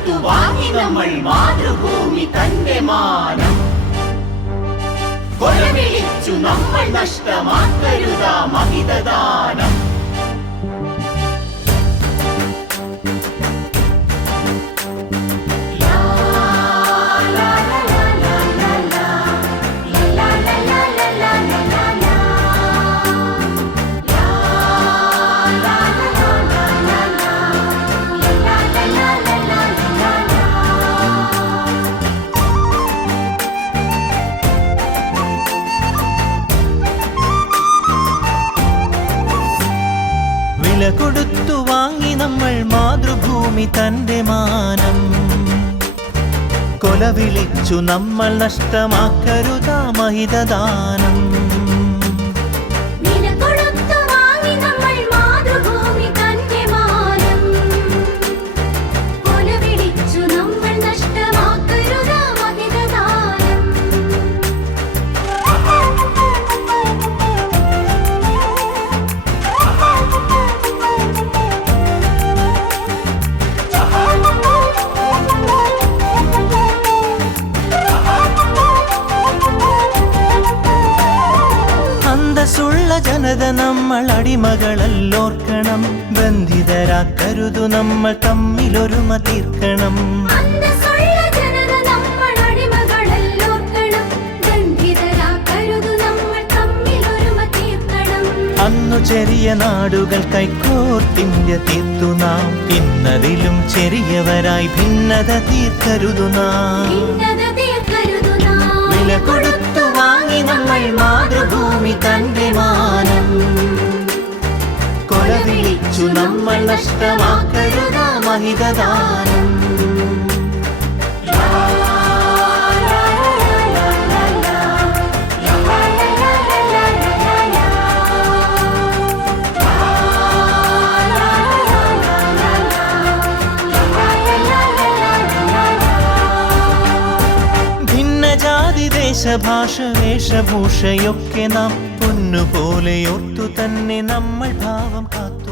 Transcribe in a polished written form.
കൊടുത്തു വാങ്ങി നമ്മൾ മാതൃഭൂമി തന്റെ മാനം. കൊലവിളിച്ചു നമ്മൾ നഷ്ടമാക്കരുതാ മഹിതദാനം. വില കൊടുത്തു വാങ്ങി നമ്മൾ മാതൃഭൂമി തന്റെ മാനം. കൊല വിളിച്ചു നമ്മൾ നഷ്ടമാക്കരുതാ മഹിതദാനം. അന്തസ്സുള്ള ജനത നമ്മൾ അടിമകളല്ലോർക്കണം. ബന്ധിതരാക്കരുതു നമ്മൾ തമ്മിലൊരുമ തീർക്കണം. അന്നു ചെറിയ നാടുകൾ കൈക്കോർത്തിന്ത്യ തീർത്തു നാം. ഇന്നതിലും ചെറിയവരായി ഭിന്നത തീർക്കരുതു നാം. വില കൊടുത്തു വാങ്ങി നമ്മൾ മാതൃഭൂമി തന്റെ മാനം. കൊല വിളിച്ചു നമ്മൾ നഷ്ടമാക്കരുതാ മഹിതദാനം. ജാതി ദേശഭാഷ വേഷഭൂഷയൊക്കെ നാം പൊന്നുപോലെ ഓർത്തു തന്നെ നമ്മൾ ഭാവം കാത്തു.